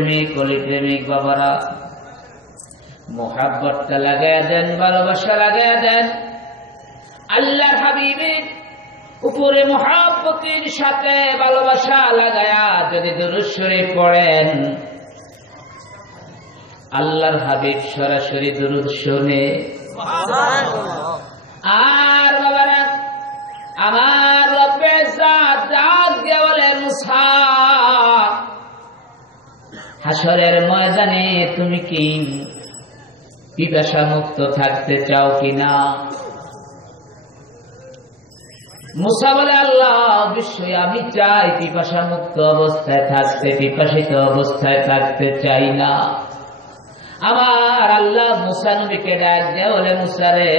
প্রেমিক অলি প্রেমিক বাবারা, মোহাব্বতটা লাগায়া দেন, ভালোবাসা লাগায়া দেন। আল্লাহর হাবিবের উপরে মোহাব্বতের সাথে ভালোবাসা লাগায়া যদি দুরূদ শরীফ পড়েন, আল্লাহর হাবিব সরাসরি দুরূদ শুনে। আর বাবারা, আমার রব্বে জাত ডাক দিয়ে বলে, মুসা, হাসরের ময়দানে তুমি কি পিপাসা মুক্ত থাকতে চাও কিনা? মুসা বলে, আল্লাহ, অবশ্যই আমি চাই পিপাসা মুক্ত অবস্থায় থাকতে, পিপাসিত অবস্থায় থাকতে চাই না। আমার আল্লাহ মুসা নবীকে ডাক দিয়ে বলে, মুসা রে,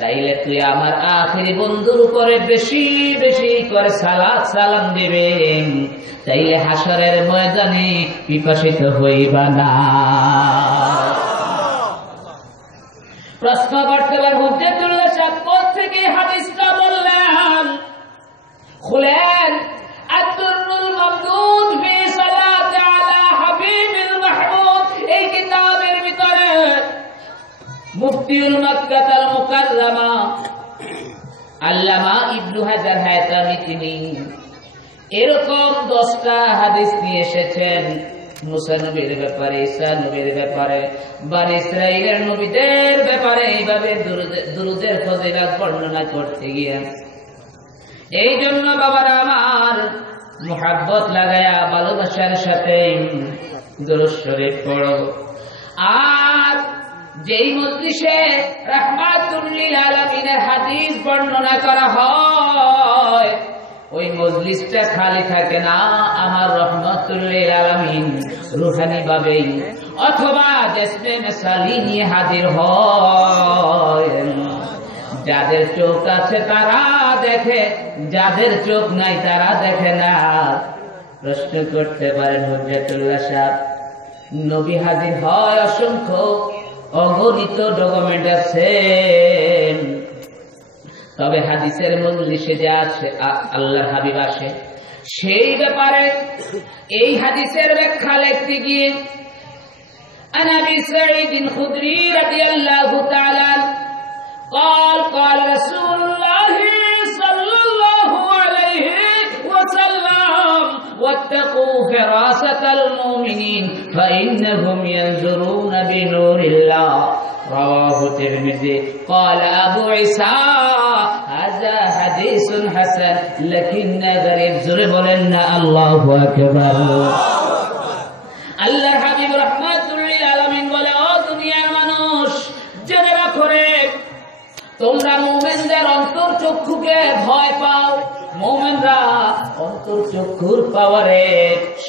তাইলে তুই আমার আখিরি বন্ধুর উপরে বেশি বেশি করে সালাত সালাম দিবেন, তাইলে হাসরের ময়দানে পিপাসিত হইবা না। প্রশ্ন করতে পার, হুজ্জাতুল্লাহ সাহেব কোথেকে হাদিসটা বললেন? খুলেন আদ-দুররুল মামদুদ ফি সালাত আলা হাবিবিল মাহমুদ, এই কিতাবের ভিতরে মুফতিউল মক্কাতুল মুকাররমা আল্লামা ইবনে হাজার হায়তামি তিনি এরকম 10টা হাদিস নিয়ে এসেছেন মুসা নবীর ব্যাপারে, ঈসা নবীর ব্যাপারে, বনি ইসরাঈলের নবীদের ব্যাপারে, এইভাবে দুরূদের ফজিলত বর্ণনা করতে গিয়ে। এই জন্য বাবারা আমার, মুহাব্বত লাগায়া ভালোবাসার সাথে দুরূদ শরীফ পড়ো। আর যেই মজলিসে রাহমাতুল লিল আলামিনের হাদিস বর্ণনা করা হয়, ওই মজলিসটা খালি থাকে না আমার রহমাতুল লিল আলামিন রূহানি ভাবে অথবা জিসমে মিসালি নিয়ে হাজির হয়। যাদের চোখ আছে তারা দেখে, যাদের চোখ নাই তারা দেখে না। প্রশ্ন করতে পারেন, হুজ্জাতুল্লাহ সাহেব, নবী হাজির হয় অসংখ্য, অগণিত ডকুমেন্ট আছে, তবে হাদিসের মজলিসে যে আছে আল্লাহর হাবিব আসে, সেই ব্যাপারে এই হাদিসের ব্যাখ্যা লিখতে গিয়ে عن أبي سعيد الخدري رضي الله تعالى قال قال رسول الله صلى الله عليه وسلم واتقوا فراسة المؤمنين فإنهم ينظرون بنور الله رواه الترمذي قال أبو عيسى هذا حديث حسن لكن غريب ضرب لنا الله أكبر আল্লাহর হাবিব রাহমাতুল লিল আলামিন বলে, ও দুনিয়ার মানুষ, জেনে রাখো রে, তোমরা মুমিনদের অন্তর চক্ষুকে ভয় পাও। মুমিনরা অন্তর চক্ষুর পাওয়ারে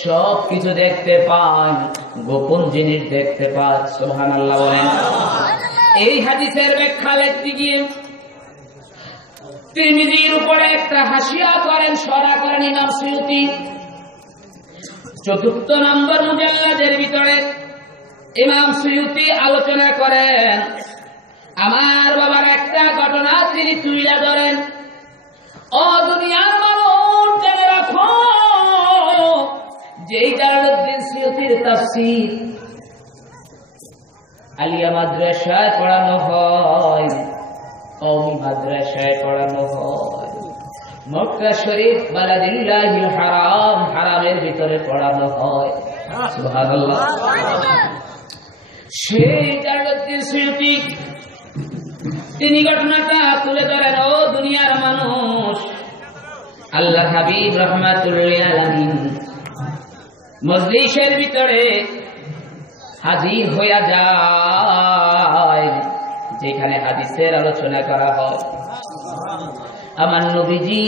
সব কিছু দেখতে পায়, গোপন জিনিস দেখতে পায়। সুবহানাল্লাহ বলেন। এই হাদিসের ব্যাখ্যা লিখতে গিয়ে তিরমিজির উপরে একটা হাসিয়া করেন, সরা করেন ইমাম সুয়ুতি। 4th নম্বর মুজাল্লাদের ভিতরে ইমাম সুয়ুতি আলোচনা করেন, আমার বাবার একটা ঘটনা তিনি তুলে ধরেন। ও দুনিয়ার মানুষ, জেনে রাখো, যেই জালালউদ্দিন সুয়ুতির তাফসীর আলিয়া মাদ্রাসায় পড়ানো হয়, কওমি মাদ্রাসায় পড়ানো হয়, মক্কা শরীফ বালাদিল্লাহিল হারাম, হারামের ভিতরে পড়ানো হয়। সুবহানাল্লাহ। সেই জালালউদ্দিন সুয়ুতি তিনি ঘটনাটা তুলে ধরেন, ও দুনিয়ার মানুষ, আল্লাহ হাবিব রাহমাতুল লিল আলামিন মজলিসের ভিতরে হাজির হয়ে যায়, যেখানে হাদিসের আলোচনা করা হয়। আমার নবীজি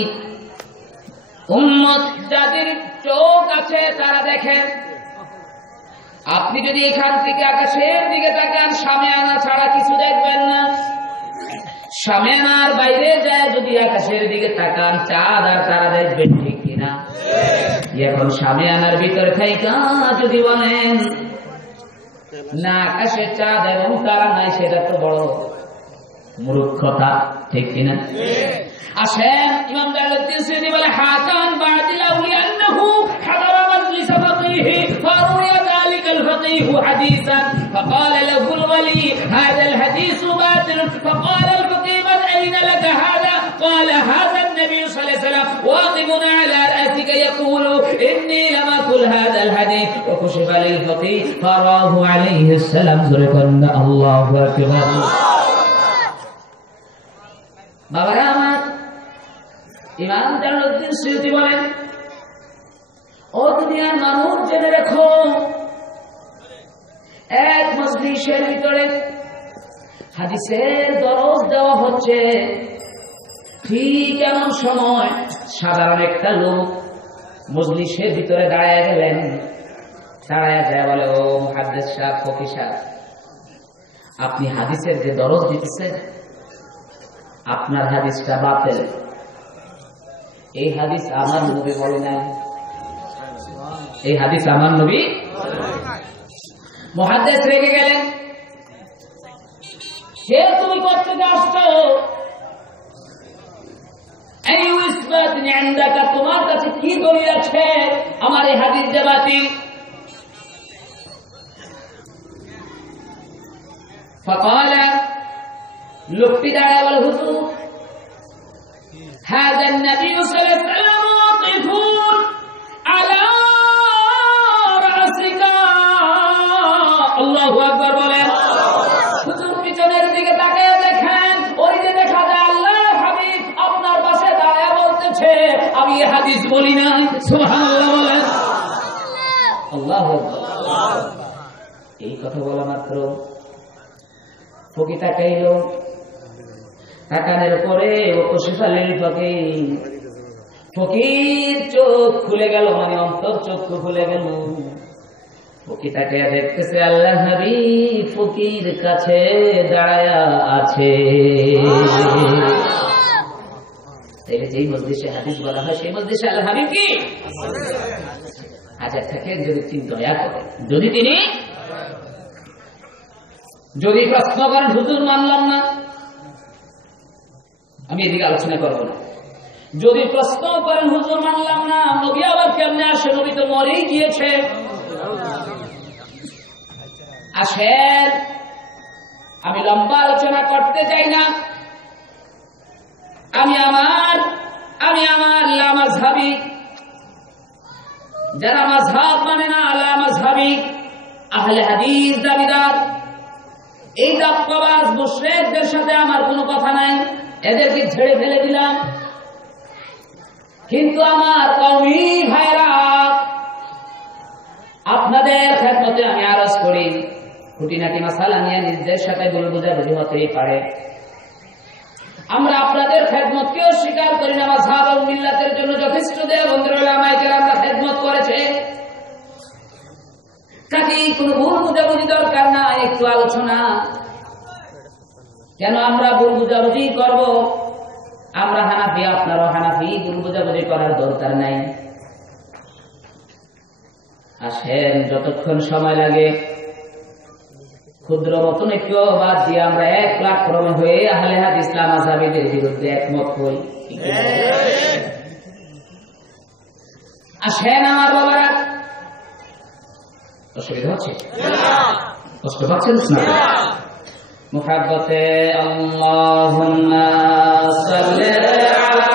উম্মত যাদের চোখ আছে তারা দেখে। আপনি যদি এখান থেকে আকাশের দিকে তাকান, শামিয়ানা ছাড়া কিছু দেখবেন না। শামিয়ানার বাইরে যায় যদি আকাশের দিকে তাকান, চাঁদ আর তারা দেখবেন, ঠিক কিনা? এখন শামিয়ানার ভিতরে থাইকা যদি বলেন না আকাশের চাঁদ এবং তারা নাই, সেটা তো বড় মূর্খতা, ঠিক কিনা? আসেন, ইমাম জালালউদ্দিন সুয়ুতি বলে, হাকান বাদিল আউলিয়া আন্নাহু হাদারা মাজলিস ফাকিহি ফারুয়া يعطيه حديثا فقال له الولي هذا الحديث باطل فقال الفقيه من أين لك هذا قال هذا النبي صلى الله عليه وسلم واقف على رأسك يقول إني لم أقل هذا الحديث وكشف للفقيه فراه عليه السلام ذكرنا الله أكبر বাবারা আমার ইমাম জালালউদ্দিন সুয়ুতী বলেন ও দুনিয়ার মানুষ জেনে রেখো এক মজলিসের ভিতরে হাদিসের দরজ দেওয়া হচ্ছে ঠিক এমন সময় সাধারণ একটা লোক মজলিসের ভিতরে দাঁড়ায় গেলেন দাঁড়ায় যায় বলে ও মুহাদ্দিস সাহেব ফকিহ সাহেব আপনি হাদিসের যে দরজ দিতেছেন আপনার হাদিসটা বাতিল এই হাদিস আমার নবী বলে নাই এই হাদিস আমার নবী মুহাদ্দিস রেগে গেলেন হে তুমি করতে আসছো এই ইসবাত নিন্দাকা তোমার কাছে কি দলিল আছে আমার এই হাদিস যে বাতিল فقال লোকটি দাঁড়ায় বলে হুজুর هذا النبي صلى الله عليه وسلم واقف على رأسك الله أكبر বলেন হুজুর পিছনের দিকে তাকিয়ে দেখেন ওই যে দেখা যায় আল্লাহর হাবিব আপনার পাশে দাঁড়ায় বলতেছে আমি এই হাদিস বলি না সুবহানাল্লাহ বলেন আল্লাহু আকবার এই কথা বলা মাত্র ফকিহ তাকাইল তাকানোর পরে ফকির চোখ খুলে গেল মানে অন্তর চক্ষু খুলে গেল ফকির তাকে দেখতেছে আল্লাহ নবী ফকির কাছে দাঁড়ায়া আছে যেই মজলিসে হাদিস বলা হয় সেই মজলিসে আল্লাহ হাবিব কি হাজার থেকে যদি তিনি দয়া করে যদি প্রশ্ন করেন হুজুর মানলাম না আমি এদিকে আলোচনা করব না যদি প্রশ্ন করেন হুজুর মানলাম না নবী আবার কেমনে আসে নবী তো মরেই গিয়েছে আসেন আমি লম্বা আলোচনা করতে চাই না আমি আমার লামাযহাবী যারা মাযহাব মানে না লামাযহাবী আহলে হাদিস দাবিদার এই দাপ্পাবাজ মুশরিকদের সাথে আমার কোনো কথা নাই এদেরকে ছেড়ে ফেলে দিলাম কিন্তু আমার কওমি ভাইরা আপনাদের খেদমতে আমি আরজ করি খুঁটিনাটি মাসালা নিয়ে নিজেদের সাথে ভুল বোঝাবুঝি হতেই পারে আমরা আপনাদের খেদমতকেও স্বীকার করি না মাযহাব ও মিল্লাতের জন্য যথেষ্ট দেয়া বন্ধুরা উলামায়ে কেরামরা খেদমত করেছে কাজেই কোনো ভুল বোঝাবুঝি দরকার না একটু আলোচনা কেন আমরা ভুল বোঝাবুঝি করব আমরা হানাফি আপনারাও হানাফি ভুল বোঝাবুঝি করার দরকার নাই আসেন যতক্ষণ সময় লাগে ক্ষুদ্র মতনৈক্য বাদ দিয়ে আমরা এক প্ল্যাটফর্মে হয়ে আহলে হাদিস লামাযহাবীদের বিরুদ্ধে একমত হই আসেন আমার বাবারা অসুবিধা হচ্ছে কষ্ট পাচ্ছেন না মুহাব্বতে আল্লাহুম্মা সাল্লি আলা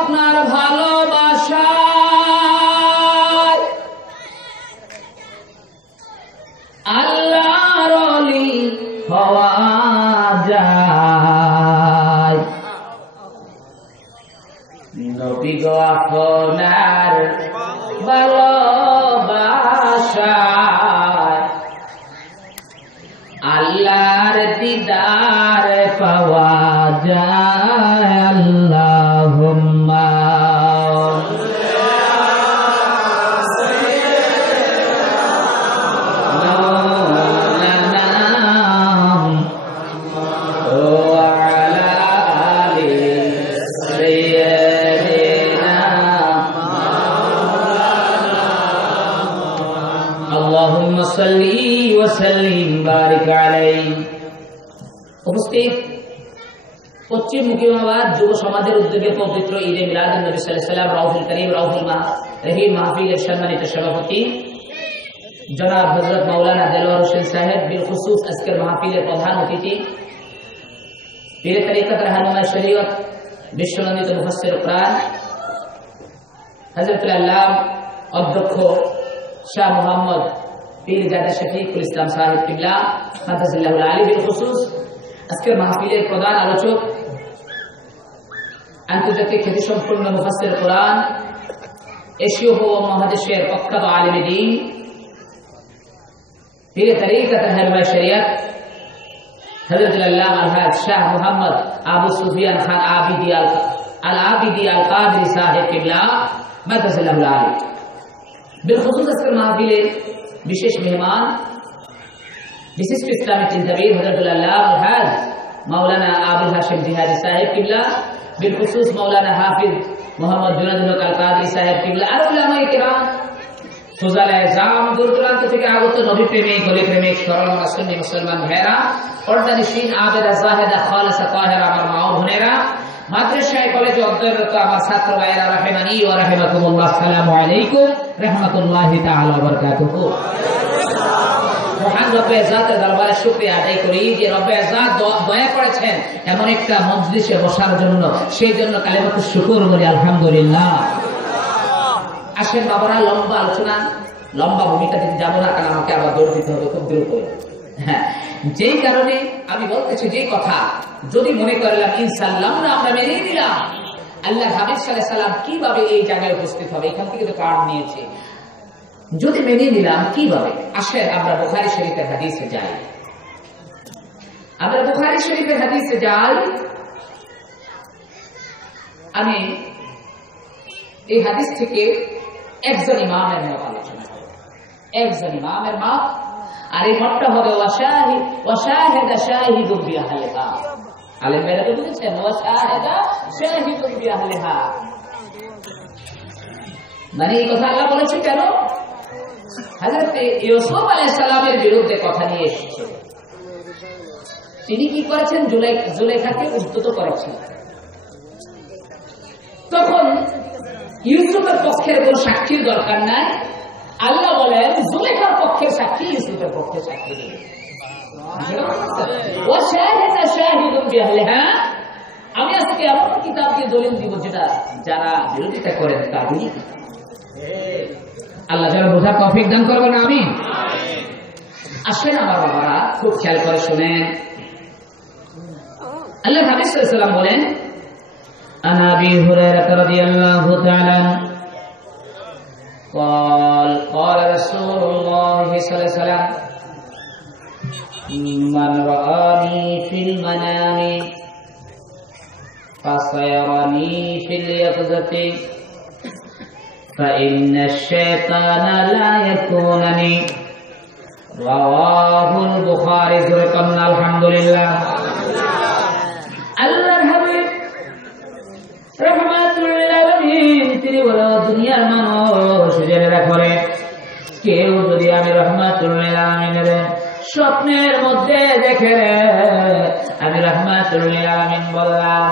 আপনার ভালোবাসায় আল্লাহর দিদার পাওয়া যায় আল্লাহুম্মা আল্লাহুম্মা সাল্লি ওয়া সাল্লিম বারিক আলাইহি। উপস্থিত পশ্চিমমুখী যুব সমাজের উদ্যোগে পবিত্র ঈদে মিলাদুন নবী সাল্লাল্লাহু আলাইহি ওয়াসাল্লাম রাউহুল করিম রাউহুল রহিম মাহফিলের সম্মানিত সভাপতি জনাব হযরত মাওলানা দেলোয়ার হোসেন সাহেব বিল খুসুস আজকের মাহফিলের প্রধান অতিথি, পীরে তরিকত রাহনুমায়ে শরীয়ত বিশ্বনন্দিত মুফাসসির কুরআন হযরতুল আল্লাম অধ্যক্ষ শাহ মোহাম্মদ পীরজাদা শফিকুল ইসলাম সাহেব কিবলা হাফিজাহুল আলী বিল খুসুস আজকের মাহফিলের প্রধান আলোচক, আন্তর্জাতিক খ্যাতিসম্পন্ন মুফাসসির কুরআন, এশীয় ও মহাদেশের প্রখ্যাত আলেমে দ্বীন, পীরে তরিকত রাহনুমায়ে শরীয়ত হযরতুল আল্লামা আলহাজ শাহ মোহাম্মদ আবু সুফিয়ান খান আবিদি আল কাদরি সাহেব কিবলা হাফিজাহুল আলী বিল খুসুস আজকের মাহফিলের বিশেষ মেহমান বিশিষ্ট ইসলামী চিন্তাবিদ হযরতুল আল্লামা আলহাজ মাওলানা আবুল হাশিম জিহাদি সাহেব কিবলা বিল খুসুস মাওলানা হাফিজ মোহাম্মদ জুনায়দুল হক আল কাদরি সাহেব কিবলা আর উলামায়ে কেরাম ফুজালায়ে জাম দূর দূরান্ত থেকে আগত নবী প্রেমিক গলি প্রেমিক সরল সুন্নি মুসলমান ভাইরা, পর্দানিশীন আবেদা জাহেদা খালিসা তাহেরা আমার মা ও বোনেরা, মাদ্রাসায় কলেজে অধ্যয়নরত আমার ছাত্র ভাইয়েরা রাহিমানি ওয়া রাহিমাকুমুল্লাহ, আসসালামু আলাইকুম রাহমাতুল্লাহি তাআলা ওয়া বারাকাতুহু। মহান রব্বে জাতের দরবারে শুকরিয়া আদায় করি যে রব্বে জাত দয়া করেছেন এমন একটা মজলিসে বসার জন্য, সেই জন্য কালিমাতুশ শুকর বলি আলহামদুলিল্লাহ। আসেন বাবারা, লম্বা আলোচনা লম্বা ভূমিকা দিতে যাবো না, কারণ আমাকে আবার দৌড় দিতে হবে খুব দ্রুত। হ্যাঁ, যেই কারণে আমি বলতেছি, যে কথা যদি মনে করলাম ইনশাআল্লাহ আমরা মেনে নিলাম, আল্লাহ হাবিব সাল্লাল্লাহু আলাইহি সাল্লাম কিভাবে এই জায়গায় উপস্থিত হবে, এখান থেকে তো কার্ড নিয়েছে, যদি মেনে নিলাম কিভাবে। আসেন আমরা বুখারী শরীফের হাদিসে যাই। আমরা বুখারী শরীফের হাদিসে যাই। আমি এই হাদিস থেকে একজন ইমামের মত আলোচনা করব, একজন ইমামের মত, আর এই মতটা হবে ওয়াশাহিদা শাহিদুন বিআহলিহা। আলেম ভাইরা তো বুঝেছেন, ওয়াশাহিদা শাহিদুন বিআহলিহা মানে এই কথা আল্লাহ বলেছে কেন? হযরত ইউসুফ আলাইহিস সালামের বিরুদ্ধে কথা নিয়ে এসেছে। তিনি কি করেছেন? জুলেখাকে উদ্ধত করেছেন। তখন ইউসুফের পক্ষের কোন সাক্ষীর দরকার নাই, আল্লাহ বলেন জুলেখার পক্ষের সাক্ষী ইউসুফের পক্ষে সাক্ষী দিন। আমি আজকে এমন কিতাব দিয়ে দলিল দিব যেটা যারা বিরোধিতা করেন তার বিরোধী। আল্লাহ যেন বোঝার তৌফিক দান করবেন, আমিন। আসেন আমার বাবারা, খুব খেয়াল করে শুনেন। আল্লাহ হাবিব সাল্লাল্লাহু আলাইহি ওয়াসাল্লাম বলেন, عن أبي هريرة رضي الله تعالى عنه قال قال رسول الله صلى الله عليه وسلم من رآني في المنام فسيرني في اليقظة فإن الشيطان لا يكونني رواه البخاري الحمد لله। তিনি বলে, দুনিয়ার মানুষ জেনে রাখো রে, কেউ যদি আমি রাহমাতুল লিল আলামিনের স্বপ্নের মধ্যে দেখে রে, আমি রাহমাতুল লিল আলামিন বললাম,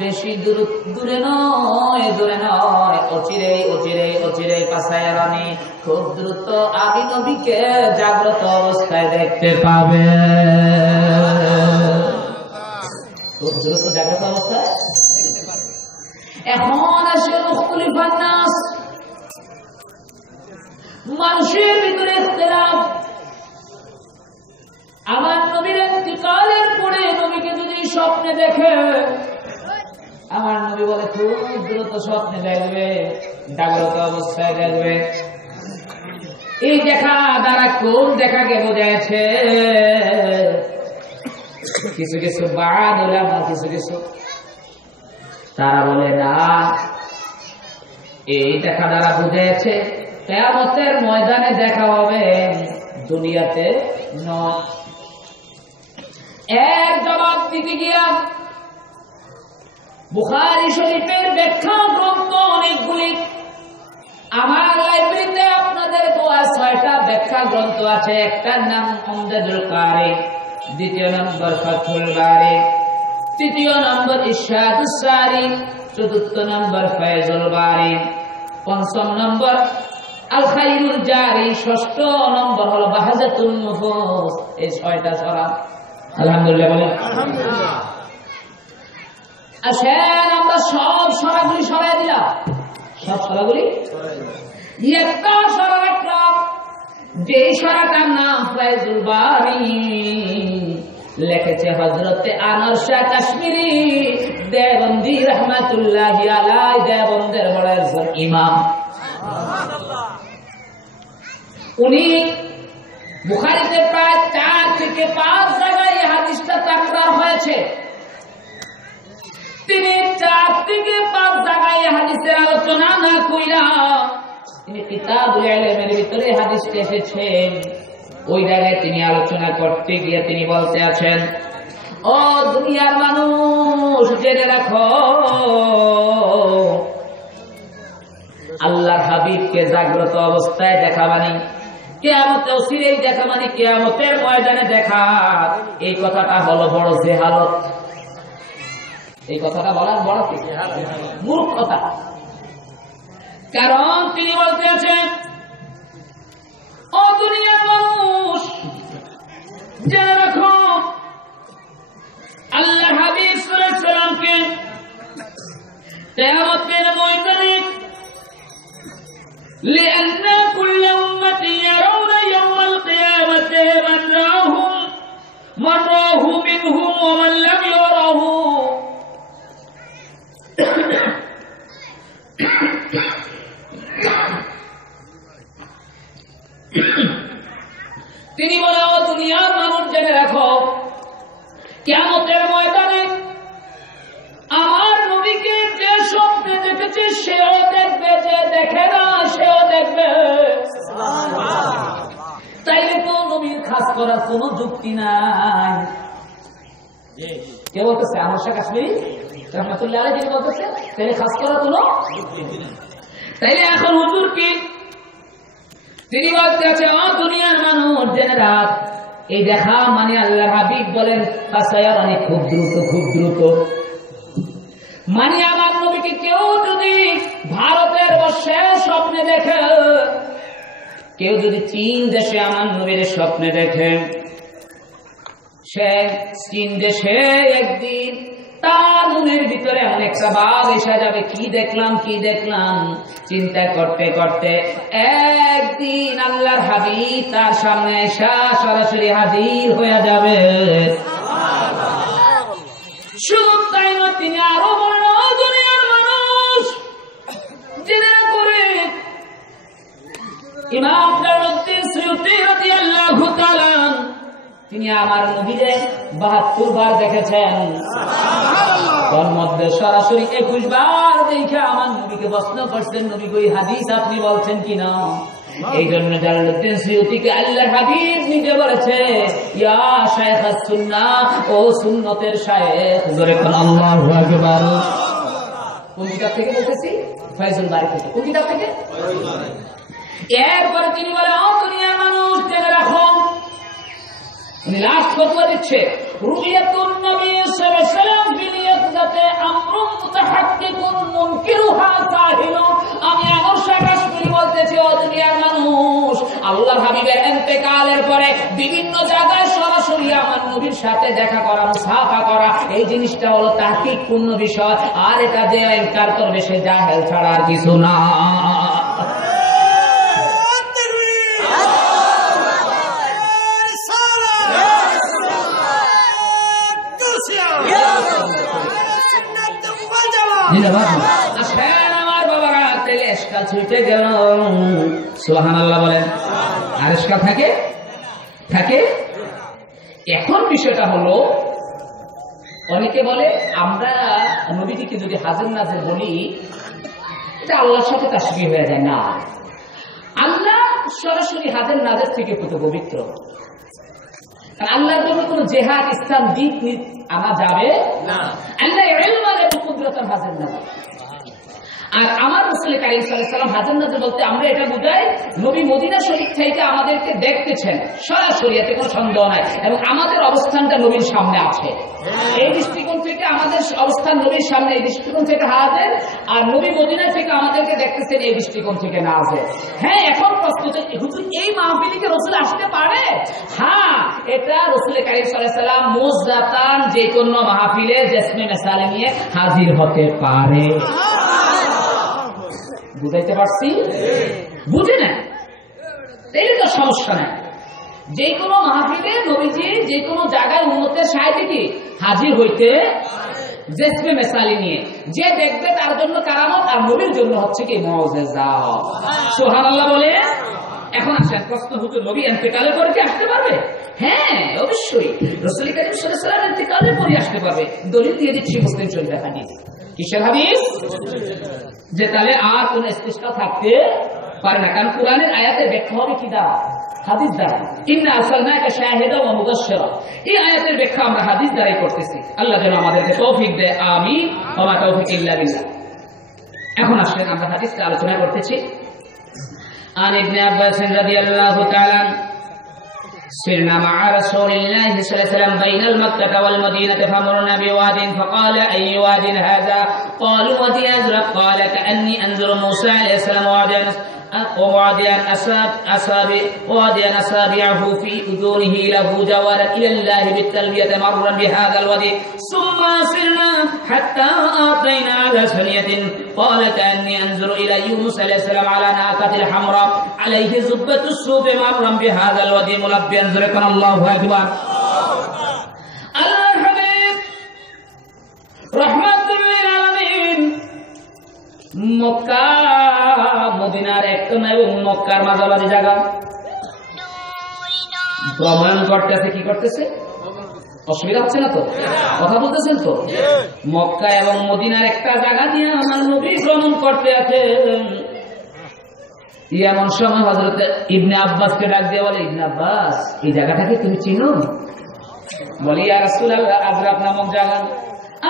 বেশি দূরে নয়, অচিরেই পাসায়ারানি, খুব দ্রুত আমি নবীকে জাগ্রত অবস্থায় দেখতে পাবে। খুব দ্রুত জাগ্রত অবস্থায়। এখন আসে মুখতালিফান নাস, মানুষের ভিতরে ইখতিলাফ। আমার নবীর ইন্তিকালের পরে নবীকে যদি স্বপ্নে দেখে, আমার নবী বলে খুব দ্রুত স্বপ্নে দেখবে, জাগ্রত অবস্থায় দেখবে। এই দেখা দ্বারা কোন দেখাকে বোঝাচ্ছে? কিছু কিছু বাদ উলামা, কিছু তারা বলে না, এই দেখা দ্বারা বুঝেছে কিয়ামতের ময়দানে দেখা হবে, দুনিয়াতে নয়। এর জবাব দিতে গিয়া বুখারী শরীফের ব্যাখ্যা গ্রন্থ অনেকগুলি আমার লাইব্রেরিতে আপনাদের দোয়া 6টা ব্যাখ্যা গ্রন্থ আছে। একটার নাম উমদাতুল কারি, দ্বিতীয় নম্বর ফাথুল বারি, তৃতীয় নম্বর ইরশাদুস সারি, চতুর্থ নম্বর ফায়জুল বারি, পঞ্চম নম্বর আল খায়রুল জারি, ষষ্ঠ নম্বর হলো বাহাজাতুন নুফুস। এই 6টা সূরা। আলহামদুলিল্লাহ বলেন আলহামদুলিল্লাহ। আসেন আমরা সব সূরাগুলি সরাই দিলাম, সব সূরাগুলি একটা সূরা রাখলাম, যে সূরাটার নাম ফায়জুল বারি, লিখেছে হযরতে আনোয়ার শাহ কাশ্মীরি দেওবন্দি রাহমাতুল্লাহি আলাইহি, দেওবন্দের বড় একজন ইমাম। উনি বুখারীতে প্রায় 4 থেকে 5 জায়গায় এই হাদিসটা তাকরার হয়েছে। তিনি 4 থেকে 5 জায়গায় এই হাদিসের আলোচনা না কইরা তিনি কিতাবুল ইলমের ভিতরে হাদিসটি এসেছে, ওই জায়গায় তিনি আলোচনা করতে গিয়ে তিনি বলতে আছেন, ও দুনিয়ার মানুষ জেনে রাখো, আল্লাহর হাবিবকে জাগ্রত অবস্থায় দেখা মানে কিয়ামতে অচিরেই দেখা, মানে কিয়ামতের ময়দানে দেখা। এই কথাটা হলো বড় জেহালত। এই কথাটা বলার বড় মূর্খতা। কারণ তিনি বলতে আছেন, ও দুনিয়ার মানুষ জেনে রাখো, আল্লাহর হাবিব সাল্লাল্লাহু আলাইহি সাল্লামকে কিয়ামতের ময়দানে لأن كل أمة يرون يوم القيامة من راه منهم ومن لم يره। তিনি বলে, ও দুনিয়ার মানুষ জেনে রাখো, কিয়ামতের ময়দানে আমার নবীকে যে স্বপ্নে দেখেছে সেও দেখবে, যে দেখে না সেও দেখবে। তাইলে তো নবীর খাস করার কোন যুক্তি নাই। কে বলতেছে? আনোয়ার শাহ কাশ্মীরি রাহমাতুল্লাহ আলাইহি যিনি বলতেছে, তাইলে খাস করার কোন যুক্তি নাই। তাইলে এখন হুজুর কি তিনি বলতে আছে, ও দুনিয়ার মানুষ জেনে রাখ, এই দেখা মানে আল্লাহর হাবিব বলেন ফাসায়ারানি, খুব দ্রুত, খুব দ্রুত। মানে আমার নবীকে কেউ যদি ভারতের বর্ষে স্বপ্নে দেখে, কেউ যদি চীন দেশে আমার নবীর স্বপ্নে দেখে, সে চীন দেশে একদিন তার মনের ভিতরে এমন একটা ভাব এসে যাবে, কি দেখলাম কি দেখলাম, চিন্তা করতে করতে একদিন আল্লাহর হাবিব তার সামনে এসে সরাসরি হাজির হয়ে যাবে। শুধু তাই নয়, তিনি আরো বলেন, দুনিয়ার মানুষ জেনে করে, ইমাম জালালউদ্দিন সুয়ুতী রাদিয়াল্লাহু তাআলা তিনি আমার নবীকে ৭২ বার দেখেছেন, তার মধ্যে সরাসরি ২১ বার দেখে আমার নবীকে প্রশ্ন করছেন, নবী কই হাদিস আপনি বলছেন কিনা। এই জন্য জালালউদ্দিন সুয়ুতীকে আল্লাহর হাবিব নিজে বলেছে, ইয়া শাইখাস সুন্নাহ, ও সুন্নতের শাইখ। জোরে কোন আল্লাহু আকবার। কোন কিতাব থেকে বলতেছি? ফায়জুল বারি থেকে। কোন কিতাব থেকে? এরপরে তিনি বলে, ও দুনিয়ার মানুষ জেনে রাখো, উনি লাস্ট ফতোয়া দিচ্ছে, রুইয়াতুন নবী সাল্লাল্লাহু আলাইহি ওয়াসাল্লাম বিল ইয়াকযাতে আমরুন মুতাহাক্কিকুন মুনকিরুহা সাহিলুন। আমি আনোয়ার শাহ কাশ্মীরি বলতেছি, ও দুনিয়ার মানুষ, আল্লাহর হাবিবের ইন্তেকালের পরে বিভিন্ন জায়গায় সরাসরি আমার নবীর সাথে দেখা করা, মুসাফা করা, এই জিনিসটা হলো তাহকিকপূর্ণ বিষয়। আর এটা যে ইনকার করবে সে জাহেল ছাড়া আর কিছু না। আমার বাবারা, তাইলে এসকাল ছুটে গেল। সুবহানাল্লাহ বলেন। আর এসকাল থাকে থাকে। এখন বিষয়টা হলো, অনেকে বলে আমরা নবীজিকে যদি হাজির নাজির বলি, এটা আল্লাহর সাথে তাশবিহ হয়ে যায়। না, আল্লাহ সরাসরি হাজির নাজির থেকে কত পবিত্র। আল্লাহর জন্য কোন জেহাদ, ইসলাম, দিক আনা যাবে না। আল্লাহ ইলম আর কুদরতের হাজির নাজির। আর আমার রাসূল কারীম সাল্লাল্লাহু আলাইহি ওয়াসাল্লাম হাজার নাজর বলতে আমরা এটা বুঝাই নবী মদিনা শরীফ থেকে আমাদেরকে দেখতেছেন সরাসরি, এতে কোনো সন্দেহ নাই, এবং আমাদের অবস্থানটা নবীর সামনে আছে। এই দৃষ্টিকোণ থেকে আমাদের অবস্থান নবীর সামনে, এই দৃষ্টিকোণ থেকে হাজির, আর নবী মদিনা থেকে আমাদেরকে দেখতেছেন এই দৃষ্টিকোণ থেকে না আছে। হ্যাঁ, এখন প্রশ্ন হুজুর এই মাহফিলে কি রাসূল আসতে পারে? হ্যাঁ, এটা রাসূল কারীম সাল্লাল্লাহু আলাইহি ওয়াসাল্লাম মুজাতান যে কোনো মাহফিলে জেসমে মেসালে নিয়ে হাজির হতে পারে। বুঝাইতে পারছি? বুঝে না তাইলে তো সমস্যা নেই। যে কোনো মাহফিলে নবীজি যে কোনো জায়গায় উম্মতের সাহায্যে কি হাজির হইতে জেসমে মেসালি নিয়ে, যে দেখবে তার জন্য কারামত, আর নবীর জন্য হচ্ছে কি মুআজিজা। সুবহানাল্লাহ বলে। এখন আসেন প্রশ্ন, হুজুর নবী ইন্তেকালের পরে কি আসতে পারবে? হ্যাঁ, অবশ্যই রাসূল কারীম সাল্লাল্লাহু আলাইহি ওয়াসাল্লাম ইন্তেকালের পরে আসতে পারবে। দলিল দিয়ে দিচ্ছি মুসলিম শরীফের হাদিস। কিসের হাদিস? যে তাহলে আর কোন ইস্তিসকা থাকতে পারে না, কারণ কোরআনের আয়াতের ব্যাখ্যা হবে কি দ্বারা? হাদিস দ্বারা। ইন্না আরসালনাকা শাহিদান ওয়া মুবাশশিরা, এই আয়াতের ব্যাখ্যা আমরা হাদিস দ্বারাই করতেছি। আল্লাহ যেন আমাদেরকে তৌফিক দেয়, আমিন। ওয়া মা তাওফিক ইল্লা বিল্লাহ। এখন আসেন আমরা হাদিসটা আলোচনা করতেছি। আন ইবনে আব্বাস রাদিয়াল্লাহু তাআলা سرنا مع رسول الله صلى الله عليه وسلم بين المكة والمدينة فمرنا بواد فقال أي واد هذا؟ قالوا وادي أزرق. قال كأني أنظر موسى عليه السلام وواديا أصابعه في أذنه له جوارا إلى الله بالتلبية مرا بهذا الوادي. ثم سرنا حتى أتينا على ثنية قال كأني أنظر إلى يونس عليه السلام على ناقة الحمراء عليه زبة الصوف مرا بهذا الوادي ملبيا ذكر الله أكبر. الحبيب رحمة للعالمين মক্কা মদিনার একদম এবং মক্কার মাঝামাঝি জায়গা ভ্রমণ করতেছে। কি করতেছে? অসুবিধা হচ্ছে না তো? কথা বলতেছেন তো? মক্কা এবং মদিনার একটা জায়গা দিয়ে আমার নবী ভ্রমণ করতে আছে। এমন সময় হযরত ইবনে আব্বাসকে ডাক দিয়ে বলে, ইবনে আব্বাস এই জায়গাটাকে তুমি চিনো? বলি ইয়া রাসূলুল্লাহ, আজরাক নামক জায়গা।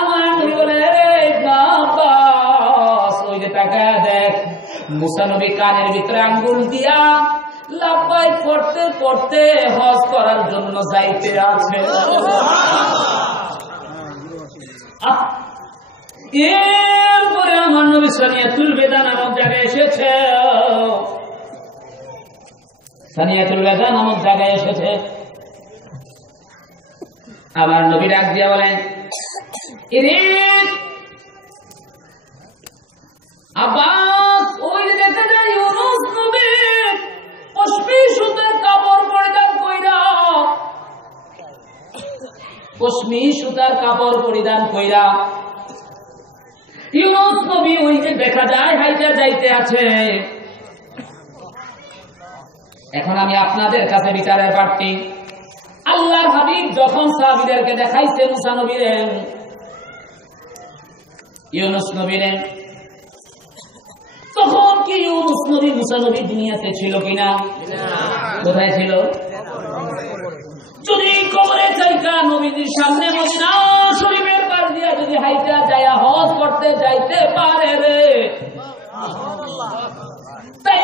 আমার নবী বলে, ইবনে আব্বাস ওই যে টাকা দেখ। মুসা নবী কানের ভিতরে আঙ্গুল দিয়া লাব্বাইক করতে করতে হজ করার জন্য যাইতে আছে। এরপরে আমার নবী সানিয়াতুল বেদা নামক জায়গায় এসেছে। সানিয়াতুল বেদা নামক জায়গায় এসেছে। আমার নবী ডাক দিয়া বলেন, আব্বাস ওই দেখা যায় ইউনুস নবী পশমি সুতার কাপড় পরিধান কইরা, পশমি সুতার কাপড় পরিধান কইরা ইউনুস নবী ওই যে দেখা যায় হাইটা যাইতে আছে। এখন আমি আপনাদের কাছে বিচারের প্রার্থী। আল্লাহর হাবিব যখন সাহাবীদেরকে দেখাইছে মুসা নবীরে, ইউনুস নবীরে, তখন কি ইউনুস নবী মুসা নবী দুনিয়াতে ছিল কিনা? কোথায় ছিল? যদি কবরে যাইতা নবীজির সামনে মদিনা শরীফের পাশ দিয়া যদি হাইটা যায়া হজ করতে যাইতে পারে রে, তাই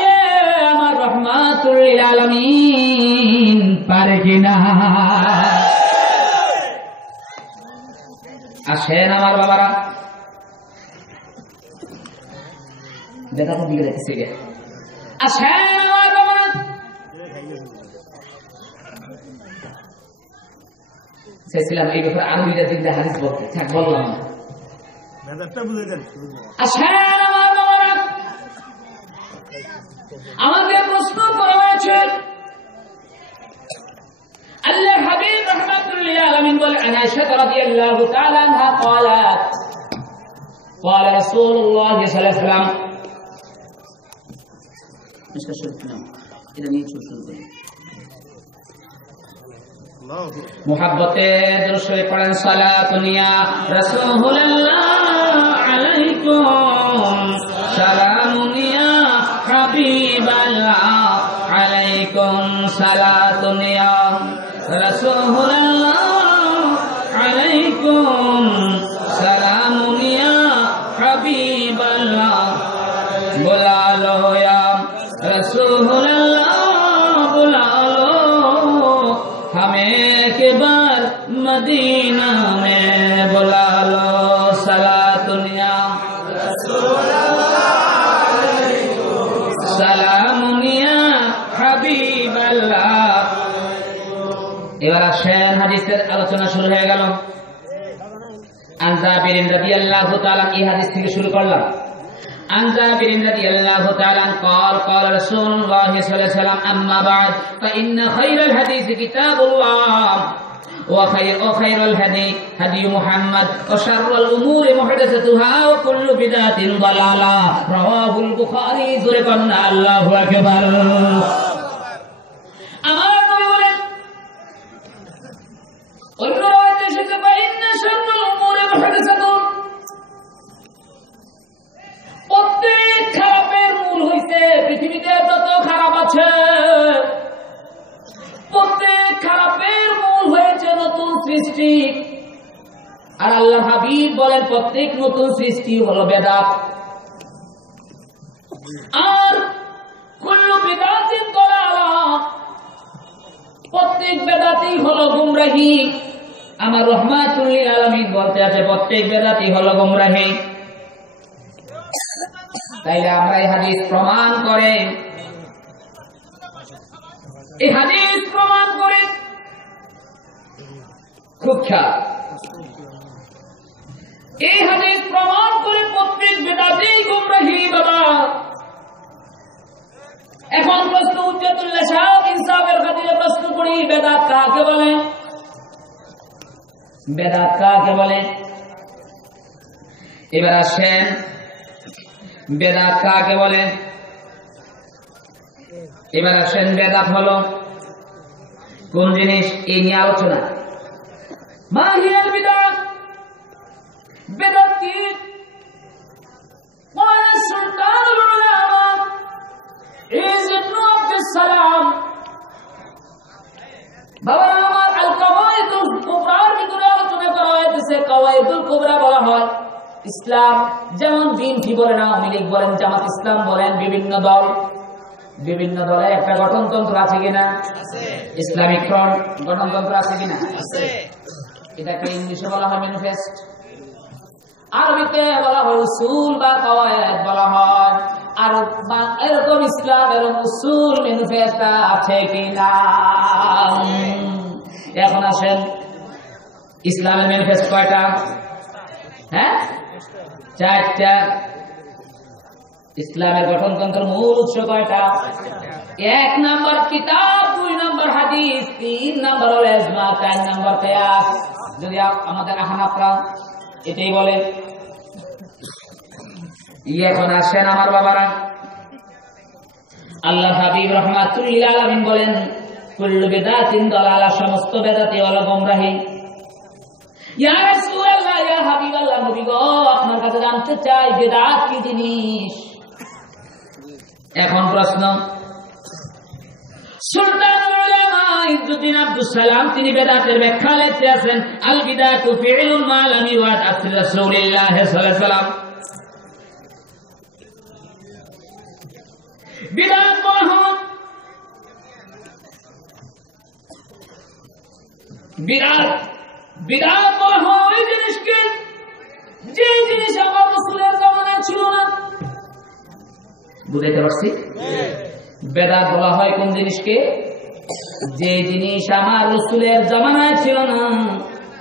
আমার রহমাতুল লিল আলামিন পারে কিনা? আসেন আমার বাবারা, দেখা তো দিকে দেখেছি গে। আসেন আমার বাবারা, চাইছিলাম এই ব্যাপারে আরো দুইটা তিনটা হাদিস বলতে, থাক বললাম না। আসেন আমার বাবারা, আমাকে প্রশ্ন করা হয়েছে আল্লাহর হাবিব রাহমাতুল লিল আলামিন বলেন, আয়েশা রাদিয়াল্লাহু তাআলা আনহা قالت قال رسول الله صلى الله عليه وسلم इसका शुरू नाम इधर नहीं शुरू करें मोहब्बते दुरूद पढ़ें सलातुन या रसूलुल्लाह अलैकुम सलामुन या हबीबल्लाह अलैकुम सलातुन या रसूलुल्लाह अलैकुम सलामुन या हबीबल्लाह रसूलल्लाह बुला लो हमें के बार मदीना में बुला लो सलातुनिया सलामुनिया हबीबल्लाह। এবার আসেন হাদিসের আলোচনা শুরু হয়ে গেল। আন জাবির রাদিয়াল্লাহু তাআলা এই হাদিস থেকে শুরু করলাম। عن جابر رضي الله تعالى قال قال رسول الله صلى الله عليه وسلم أما بعد فإن خير الحديث كتاب الله وخير الهدي هدي محمد وشر الأمور محدثاتها وكل بدعة ضلالة رواه البخاري ذكرنا الله أكبر। আমার নবী বলেন অন্য রাওয়াতে এসেছে فإن شر الأمور محدثاتها প্রত্যেক খারাপের মূল হইছে পৃথিবীতে যত খারাপ আছে প্রত্যেক খারাপের মূল হয়েছে নতুন সৃষ্টি। আর আল্লাহ হাবিব বলেন প্রত্যেক নতুন সৃষ্টি হলো বেদাত। আর কুল্লু বিদআতিন দালালাহ প্রত্যেক বেদাতই হলো গুমরাহি। আমার রাহমাতুল লিল আলামিন বলতে আছে প্রত্যেক বেদাতই হলো গুমরাহি। তাইলে আমরা এই হাদিস প্রমাণ করে খুব খেয়াল এই হাদিস প্রমাণ করে প্রত্যেক বেদাতি গুমরাহি বাবা। এখন প্রশ্ন উজ্জাতুল্লাহ সাহেব ইনসাফের খাতিরে প্রশ্ন করি বেদাত কাকে বলে? বেদাত কাকে বলে? এবার আসেন বেদাত কাকে বলে? এবার আসেন বেদাত হলো কোন জিনিস এই নিয়ে আলোচনা। মা হিয়াল বিদআত বেদাত কি? قال السلطان العلماء عز بن عبد السلام বাবা আমার আল কাওয়াইদুল কুবরার ভিতরে আলোচনা করা হয়েছে। কাওয়াইদুল কুবরা বলা হয় ইসলাম যেমন বিএনপি বলেন আওয়ামী লীগ বলেন জামাত ইসলাম বলেন বিভিন্ন দলে একটা গঠনতন্ত্র আছে কিনা? ইসলামিক ফ্রন্ট গঠনতন্ত্র আছে কিনা? এটাকে ইংলিশে বলা হয় ম্যানিফেস্ট, আরবিতে বলা হয় উসুল বা কাওয়ায়েদ বলা হয়। আর এরকম ইসলাম এরকম উসুল ম্যানিফেস্ট আছে কিনা? এখন আসেন ইসলামের ম্যানিফেস্ট কয়টা? হ্যাঁ, 4টা। ইসলামের গঠনতন্ত্র মূল উৎস কয়টা? 1 নম্বর কিতাব, 2 নম্বর হাদিস, 3 নম্বর হলো ইজমা, 4 নম্বর কিয়াস। যদি আমাদের আহনাফরা এটাই বলে। এখন আসেন আমার বাবারা, আল্লাহ হাবিব রাহমাতুল লিল আলামিন বলেন কুল্লু বিদআতিন দালালা সমস্ত বেদাতি হলো গোমরাহি। ইয়া রাসূলুল্লাহ ইয়া হাবিবাল্লাহ নবী গো আপনার কাছে জানতে চাই বিদআত কি জিনিস? এখন প্রশ্ন সুলতানুল উলামা ইজ্জুদ্দিন আব্দুস সালাম তিনি বেদাতের ব্যাখ্যা লিখতে আছেন আল বিদআতু ফি'লুন মা লাম ইউআদ আসর রাসূলুল্লাহ সাল্লাল্লাহু আলাইহি ওয়াসাল্লাম। বিদআত বলা হয় ওই জিনিসকে যে জিনিস আমার রাসূলের জামানায় ছিল না। বুঝাইতে পারছি? বেদাত বলা হয় কোন জিনিসকে? যে জিনিস আমার রাসূলের জামানায় ছিল না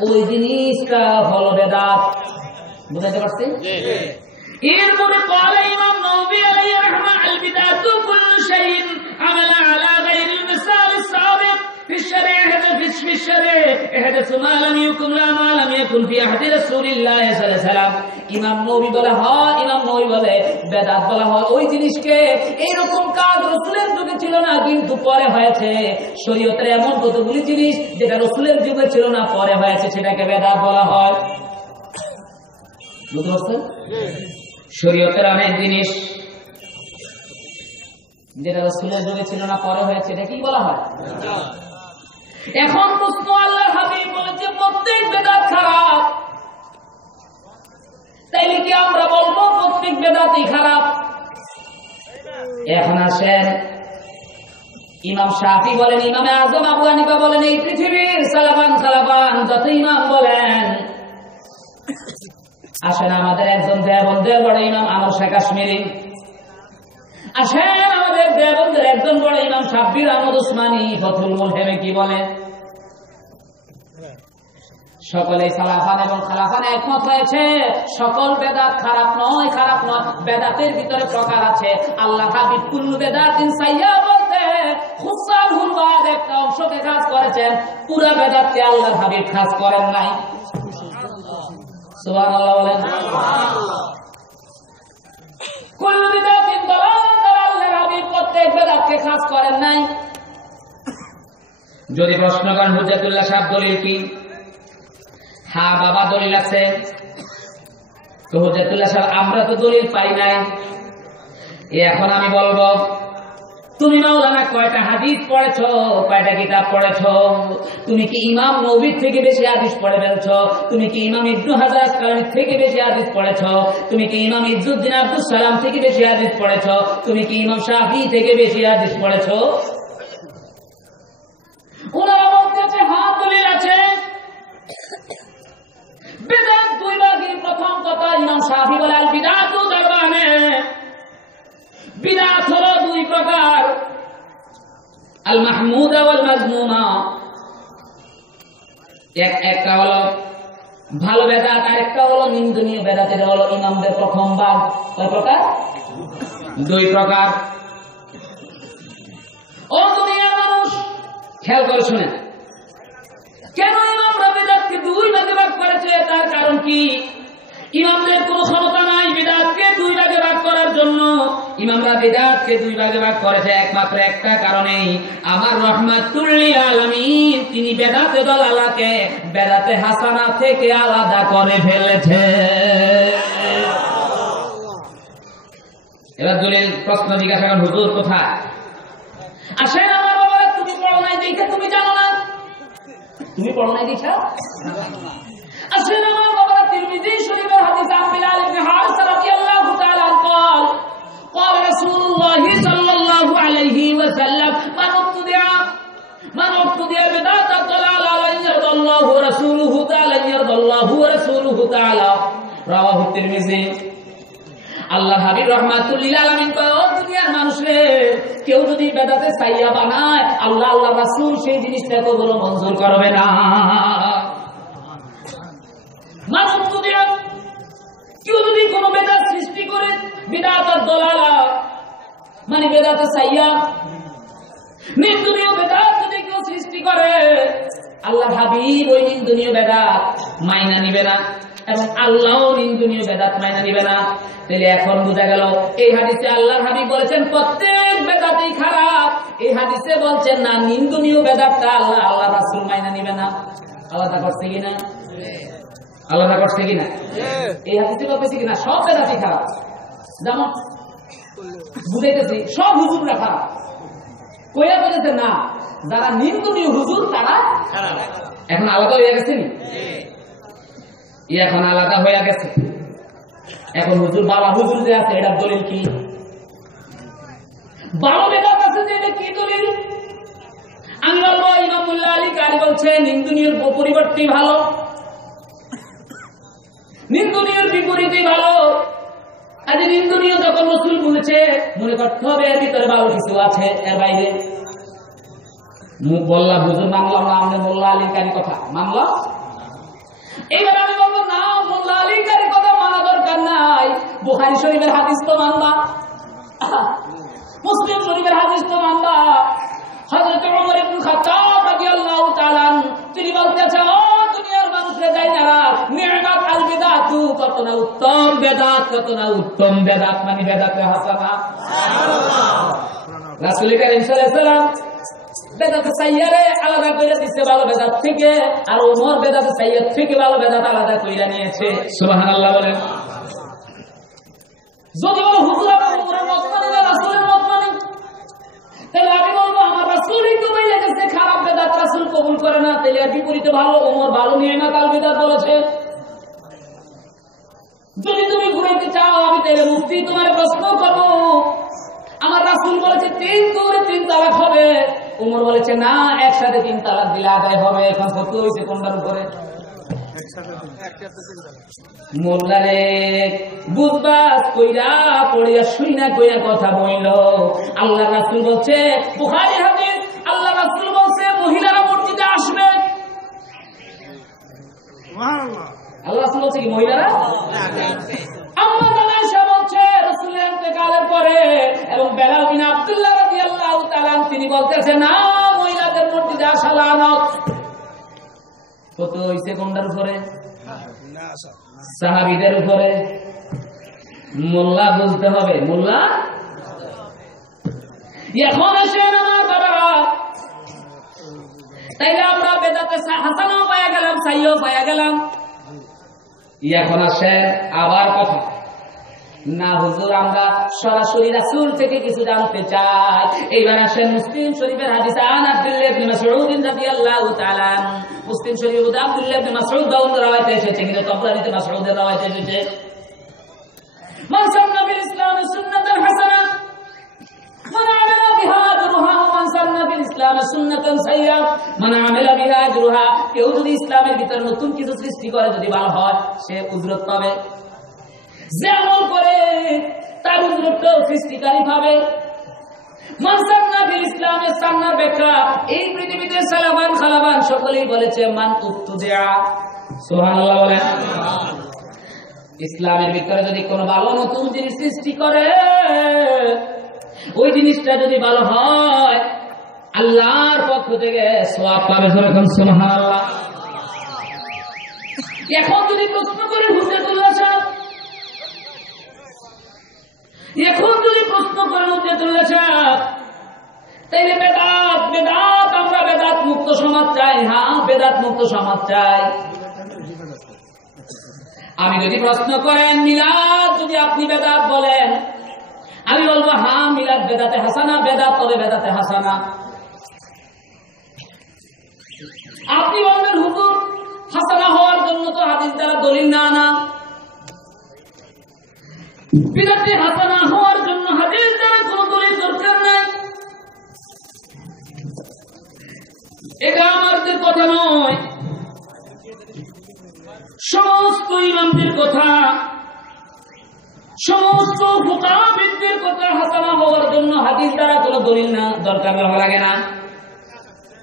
ওই জিনিসটা হলো বেদাত। বুঝাইতে পারছি? এরপরে قال ইমাম নববী আলাইহি রাহমাহ আল বিদআতু কুল্লু শাইইন আমালা আলা গায়রিল মিসাল السابق في الشرع في الشرع احدث ما لم يكن لا ما لم يكن في عهد رسول الله صلى الله عليه وسلم। ইমাম নববী বলে হয়, ইমাম নববী বলে বেদাত বলা হয় ওই জিনিসকে এইরকম কাজ রাসূলের যুগে ছিল না কিন্তু পরে হয়েছে। শরীয়তের এমন কতগুলি জিনিস যেটা রাসূলের যুগে ছিল না পরে হয়েছে সেটাকে বেদাত বলা হয়। বুঝতে পারছেন? শরীয়তের অনেক জিনিস যেটা রাসূলের যুগে ছিল না পরে হয়েছে এটা কি বলা হয়? এখন প্রশ্ন আল্লাহর হাবিব বলেছে প্রত্যেক বেদাত খারাপ, তাইলে কি আমরা বলবো প্রত্যেক বেদাতই খারাপ? এখন আসেন ইমাম শাফি বলেন, ইমামে আজম আবু হানিফা বলেন, এই পৃথিবীর সালাবান যত ইমাম বলেন, আসেন আমাদের একজন দেওবন্দের বড় ইমাম আমর শাহ কাশ্মীরি, আসেন আমাদের দেওবন্দের একজন বড় ইমাম শাব্বির আহমদ উসমানী ফতুল মুলহেমে কি বলেন? সকলে সালাফান এবং খালাফান একমত হয়েছে সকল বেদাত খারাপ নয়, বেদাতের ভিতরে প্রকার আছে। আল্লাহ হাবিব কুল্লু বেদাতিন সাইয়্যা বলতে খুসাহুল বাদ একটা অংশকে খাস করেছেন, পুরো বেদাতকে আল্লাহ হাবিব খাস করেন নাই। সুবহানাল্লাহ বলেন। কুল্লু বেদাতিন দালালাত, আল্লাহ হাবিব প্রত্যেক বেদাতকে খাস করেন নাই। যদি প্রশ্ন করেন হুজ্জাতুল্লাহ সাহেব দলিল কি? হ্যাঁ বাবা দলিল আছে। তো হুজ্জাতুল্লাহ সাহেব আমরা তো দলিল পাই নাই। এখন আমি বলবো, তুমি মাওলানা কয়টা হাদিস পড়েছো, কয়টা কিতাব পড়েছো? তুমি কি ইমাম নবীর থেকে বেশি হাদিস পড়ে ফেলছো? তুমি কি ইমাম ইবনে হাজার আসকালানী থেকে বেশি হাদিস পড়েছো? তুমি কি ইমাম ইজ্জুদ্দিন আব্দুস সালাম থেকে বেশি হাদিস পড়েছো? তুমি কি ইমাম শাফি থেকে বেশি হাদিস পড়েছো? ওনারা বলতেছে হ্যাঁ দলিল আছে। বিদআত দুই ভাগের প্রথম কথা ইমাম শাফি বলে আল বিদআতু দারবানে, বিদআত হলো দুই প্রকার, আল মাহমুদা ওয়াল মাজমুমা। একটা হলো ভালো বেদাত, আর একটা হলো নিন্দনীয় বেদাত। এটা হলো ইমামদের প্রথম ভাগ। কয় প্রকার? দুই প্রকার। ও দুনিয়ার মানুষ খেয়াল করে শুনেন, কেন ইমামরা বেদাতকে দুই ভাগে ভাগ করেছে? তার কারণ কি? ইমামদের কোনো ক্ষমতা নাই বিদআতকে দুই ভাগে ভাগ করার জন্য। ইমামরা বিদআতকে দুই ভাগে ভাগ করেছে একমাত্র একটা কারণেই, আমার রাহমাতুল লিল আলামিন তিনি বেদাতে দলালাকে বেদাতে হাসানা থেকে আলাদা করে ফেলেছে। এবার দলিল প্রশ্ন জিজ্ঞাসা করেন, হুজুর কোথায়? আসেন আমার বাবারা, তুমি পড়ো নাই দেখে তুমি জানো না, তুমি পড়ো নাই দেখা। আসেন আমার বাবারা, তিরমিজি শরীফের হাদিস আন বিলাল ইবনে হারিস রাদিয়াল্লাহু তাআলা قال قال رسول الله صلى الله عليه وسلم من ابتدع بدعة ضلالة لن يرضى الله ورسوله تعالى لن يرضى الله ورسوله تعالى رواه الترمذي। আল্লাহ হাবিব রাহমাতুল লিল আলামিন কয়, ও দুনিয়ার মানুষরে, কেউ যদি বেদাতে সাইয়া বানায় আল্লাহ আল্লাহ রাসূল সেই জিনিসটা কখনো মঞ্জুর করবে না। মানুষ যদি কেউ যদি কোনো বেদাত সৃষ্টি করে, বিদআত দলালা মানে বেদাতে সাইয়া, নিন্দনীয় বেদাত যদি কেউ সৃষ্টি করে, আল্লাহ হাবিব ওই নিন্দনীয় বেদাত মাইনা নিবে না এবং আল্লাহও নিন্দনীয় বেদাত মাইনা নিবে না। তাহলে এখন বোঝা গেল এই হাদিসে আল্লাহর হাবিব বলেছেন প্রত্যেক বেদাতই খারাপ, এই হাদিসে বলছেন না নিন্দনীয় বেদাতটা আল্লাহ রাসূল মাইনা নিবে না। আলাদা করছে কিনা? আলাদা করছে কিনা? এই হাদিসে বলতেছে কিনা সব বেদাতই খারাপ? যেমন বুঝাইতেছি সব হুজুররা খারাপ, কইয়া বলেছে না যারা নিন্দনীয় হুজুর তারা খারাপ। এখন আলাদা হয়ে গেছে নি? এখন আলাদা হয়ে গেছে। এখন হুজুর বাবা হুজুর যে আছে এটার দলিল কি? বাবা বেদাত আছে যে এটা কি দলিল? আমি বলবো ইমামুল্লাহ আলী কারি বলছে নিন্দনীয় পরিবর্তে ভালো, নিন্দনীয় বিপরীতে ভালো। আজ নিন্দনীয় যখন রাসূল বলেছে মনে করতে হবে এর ভিতরে ভালো কিছু আছে, এর বাইরে মুখ বললা হুজুর মানলাম না, আমরা মোল্লা আলী কারি কথা মানলাম। এইবার আমি বলবো না মোল্লা আলী কারি কথা মানা দরকার নাই, বুখারী শরীফের হাদিস তো মানবা, মুসলিম শরীফের হাদিস তো মানবা। হযরত ওমর ইবনে খাত্তাব রাদিয়াল্লাহু তাআলা তিনি বলতেছেন, ও দুনিয়ার মানুষরা যাই না, নি'মাত আল বিদআতু, কত না উত্তম বেদাত, কত না উত্তম বেদাত মানে বেদাতে হাসানা। সুবহানাল্লাহ। রাসূল কারীম সাল্লাল্লাহু আলাইহি ওয়াসাল্লাম বেদাতে সাইয়্যারে আলাদা করে দিতে ভালো বেদাত থেকে, আর ওমর বেদাতে সাইয়্যার থেকে ভালো বেদাত আলাদা করে নিয়েছে। সুবহানাল্লাহ বলেন। যদি ও হুজুর আমার ওমরের মত মানে না রাসূলের মত মানে, তাহলে আমি বলবো আমার রাসূলই তো বলে গেছে খারাপ বেদাত রাসূল কবুল করে না, তাহলে এর বিপরীতে ভালো ওমর ভালো নি'মাত আল বিদআত বলেছে। যদি তুমি ঘুরাইতে চাও আমি তাহলে মুফতি তোমার প্রশ্ন করব, আমার রাসূল বলেছে 3 করে 3 তালাক হবে, উমর বলেছে না একসাথে 3 তালাক দিলে আদায় হবে। এখন কত হয়েছে কোনটার উপরে? মোল্লারে বুঝবাস কইরা পড়িয়া শুইনা কইরা কথা বইল। আল্লাহ রাসূল বলছে, বুখারী হাদিস, আল্লাহ রাসূল বলছে মহিলারা মসজিদে আসবে। সুবহানাল্লাহ। আল্লাহ রাসূল বলছে কি মহিলারা? আম্মা আয়েশা বলছে রাসূলের ইন্তেকালের পরে এবং বেলাল বিন আব্দুল্লাহ রাদিয়াল্লাহু তাআলা তিনি বলতেছেন না মহিলাদের মসজিদে আসা লানত। কত হইছে কোনটার উপরে? সাহাবীদের উপরে। মোল্লা বুঝতে হবে, মোল্লা। এখন আসেন আমার বাবারা, তাইলে আমরা বেদাতে হাসানও পাইয়া গেলাম, সাইও পাইয়া গেলাম। এখন আসে আবার কথা না হুজুর আমরা সরাসরি রাসূল থেকে কিছু জানতে চাই। এইবার আসেন মুসলিম শরীফের হাদিস আন আব্দুল্লাহ ইবনে মাসউদ রাদিয়াল্লাহু তাআলা। মুসলিম শরীফে আব্দুল্লাহ ইবনে মাসউদ বাউন্ড রাওয়ায়াত এসেছে, কিন্তু তবরানীতে মাসউদের রাওয়ায়াত এসেছে মান সান্না ফিল ইসলাম সুন্নাতান হাসানা মান আমিলা বিহা আজরুহা ওয়া মান সান্না ফিল ইসলাম সুন্নাতান সাইয়্যা মান আমিলা বিহা আজরুহা। কেউ যদি ইসলামের ভিতর নতুন কিছু সৃষ্টি করে যদি ভালো হয় সে উজরত পাবে, যে আমল করে তার উজরতও সৃষ্টিকারী পাবে। মান সান্না ফিল ইসলামে সান্নার ব্যাখ্যা এই পৃথিবীতে সালামান খালাবান সকলেই বলেছে মান উত্তুদিয়া। সুবহানাল্লাহ বলেন। ইসলামের ভিতরে যদি কোনো ভালো নতুন জিনিস সৃষ্টি করে ওই জিনিসটা যদি ভালো হয় আল্লাহর পক্ষ থেকে সওয়াব পাবে। সুবহানাল্লাহ। এখন যদি প্রশ্ন করে হুজুরুল্লাহ সাহেব, এখন যদি প্রশ্ন করে হুজুরুল্লাহ সাহেব তাইলে বেদাত বেদাত আমরা বেদাত মুক্ত সমাজ চাই। হ্যাঁ বেদাত মুক্ত সমাজ চাই। আমি যদি প্রশ্ন করেন মিলাদ যদি আপনি বেদাত বলেন আমি বলবো হ্যাঁ মিলাদ বেদাতে হাসানা, বেদাত করে বেদাতে হাসানা। আপনি বলবেন হুজুর হাসানা হওয়ার জন্য তো হাদিস দ্বারা দলিল না আনা, বিদাতে হাসানা হওয়ার জন্য হাদিস দ্বারা কোনো দলিল দরকার নাই। এটা আমাদের কথা নয়, সমস্ত ইমামদের কথা, সমস্ত ফুকাহাবিদদের কথা। হাসানা হওয়ার জন্য হাদিস দ্বারা কোনো দলিল না দরকার লাগে না।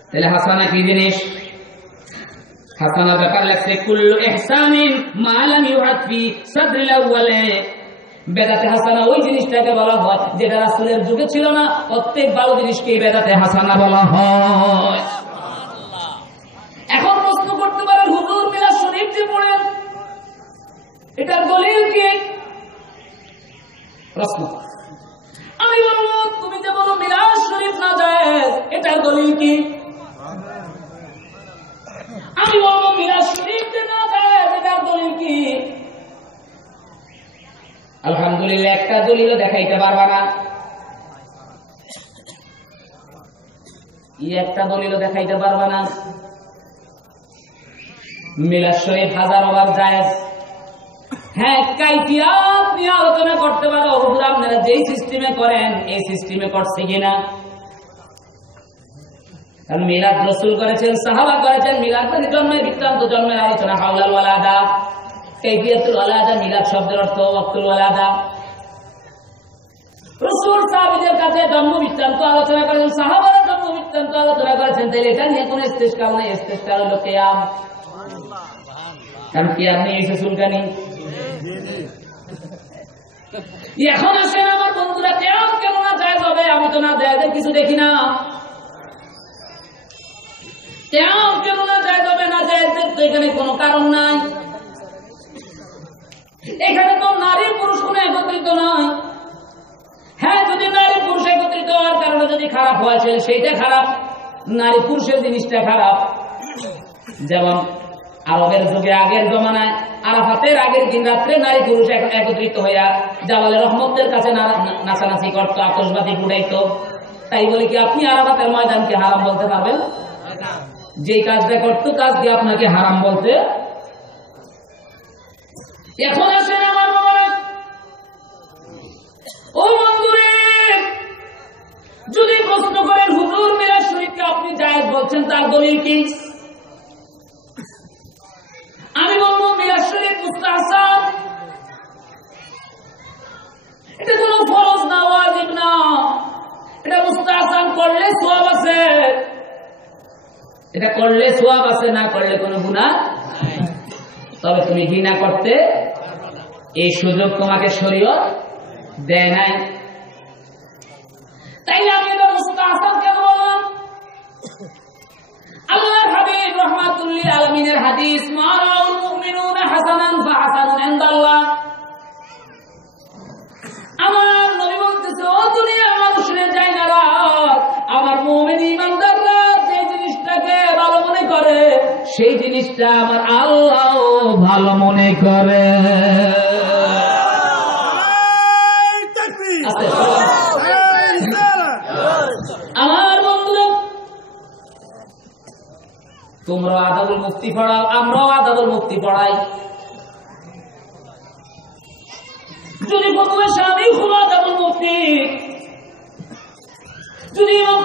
তাহলে হাসানা কি জিনিস? হাসানা ব্যাপার লাগছে কুল্লু ইহসানিন মা লাম ইউআদ ফি সাদরিল আউয়ালে। বেদাতে হাসানা ওই জিনিসটাকে বলা হয় যেটা রাসূলের যুগে ছিল না। প্রত্যেক ভালো জিনিসকে বেদাতে হাসানা বলা হয়। এখন প্রশ্ন করতে পারেন হুজুর মিলাদ শরীফ যে পড়েন এটার দলিল কি? প্রশ্ন আমি বলবো তুমি যে বলো মিলাদ শরীফ না জায়েজ এটার দলিল কি? আমি বলবো মিলাদ শরীফ যে না জায়েজ এটার দলিল কি? আলহামদুলিল্লাহ একটা দলিলও দেখাইতে পারবা না। একটা দলিলও দেখাইতে পারবা না। মিলাদ শরীফ হাজারবার জায়েজ। হ্যাঁ কাইফিয়াত নিয়ে আলোচনা করতে পারো হুজুর আপনারা যেই সিস্টেমে করেন এই সিস্টেমে করছে কিনা। কারণ মিলাদ রাসূল করেছেন, সাহাবা করেছেন। মিলাদ মানে জন্মের বৃত্তান্ত, জন্মের আলোচনা। হাওলাল ওয়ালাদা, কাইফিয়াতুল ওয়ালাদা, মিলাদ শব্দের অর্থ ওয়াক্তুল ওয়ালাদা। রাসূল সাহাবীদের কাছে জন্ম বৃত্তান্ত আলোচনা করেছেন, সাহাবারা জন্ম বৃত্তান্ত আলোচনা করেছেন। তাহলে এটা নিয়ে কোনো ইস্তেশকাল নাই। ইস্তেশকাল হলো কিয়াম। কারণ কিয়াম নিয়ে এসে চুলকানি। এখন আসেন আমার বন্ধুরা কিয়াম কেন না জায়েজ হবে? আমি তো না জায়েজের কিছু দেখি না। কিয়াম কেন না জায়েজ হবে? না জায়েজের তো এখানে কোনো কারণ নাই। এখানে তো নারী পুরুষ কোনো একত্রিত নয়। হ্যাঁ যদি নারী পুরুষ একত্রিত হওয়ার কারণে যদি খারাপ হয় সেইটা খারাপ, নারী পুরুষের জিনিসটা খারাপ। যেমন আরবের যুগে আগের জমানায় আরাফাতের আগের দিন রাত্রে নারী পুরুষ একত্রিত হইয়া জাবালে রহমতের কাছে নাচানাচি করত, আতশবাজি ফুটাইত। তাই বলে কি আপনি আরাফাতের ময়দানকে হারাম বলতে পারবেন? যেই কাজটা করত কাজ দিয়ে আপনাকে হারাম বলতে? এখন আসেন আমার বাবারা, ও বন্ধুরে যদি প্রশ্ন করেন হুজুর মিরাজ শরীফকে আপনি জায়েজ বলছেন, তার দলিল কি? আমি বলবো মিরাজ শরীফ মুস্তাহসান, এটা কোনো ফরজ না, ওয়াজিব না। এটা মুস্তাহসান, করলে সওয়াব আছে, এটা করলে সওয়াব আছে, না করলে কোনো গুনাহ। তবে তুমি ঘৃণা করতে এই সুযোগ তোমাকে শরীয়ত দেয় নাই। তাই আমি এটা মুস্তাহসান কেন বললাম? আল্লাহর হাবিব রাহমাতুল লিল আলামিনের হাদিস, মারাউল মুমিনুনা হাসানান ফাহাসানুন ইনদাল্লাহ। আমার নবী বলতেছে, ও দুনিয়ার মানুষের জায়গারা, আমার মুমিন ইমানদাররা যে জিনিসটাকে ভালো মনে করে সেই জিনিসটা আমার আল্লাহ ভালো মনে করে। আমার বন্ধুরা, তোমরা আদাবুল মুফতি পড়াও, আমরাও আদাবুল মুফতি পড়াই। যদি প্রথমে স্বামী খুব আদাবুল মুফতি, যদি ইমাম